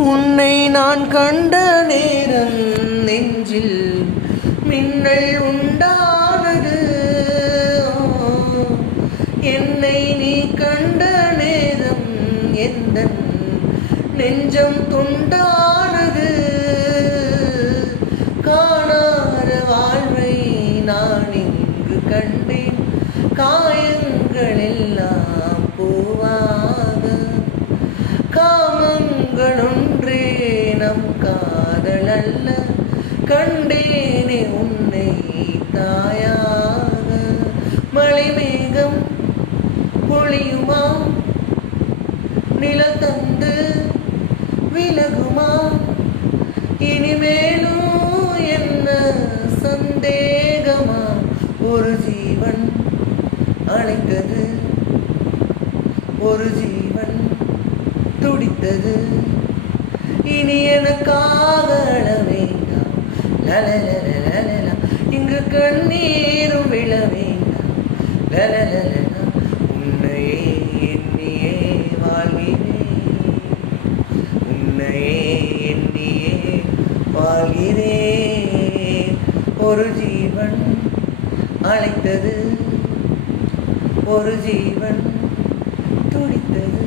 உன்னை நான் கண்ட நேரம் நெஞ்சில் மின்னல் உண்டானது. என்னை நீ கண்ட நேரம் எந்தன் நெஞ்சம் துண்டானது. காணாத வாழ்வை நான் இங்கு கண்டேன், காயங்கள் எல்லாம் பூவாக. காமங்களொன்றே நம் காதல் அல்ல, கண்டேனே உன்னை தாயாக. மழை மேகம் பொழியுமா, நிழல் தந்து விலகுமா? இனிமேலும் என்ன சந்தேகமா? ஒரு ஜீவன் அழைத்தது, ஒரு ஜீவன் துடித்தது. இனி எனக்காக அழ வேண்டாம், லலலலலலலா. இங்கு கண்ணீரும் விழ வேண்டாம், லலலலலா. உன்னையே எண்ணியே வாழ்கிறேன், உன்னையே எண்ணியே வாழ்கிறேன். ஒரு ஜீவன் அழைத்தது, ஒரு ஜீவன் துடித்தது.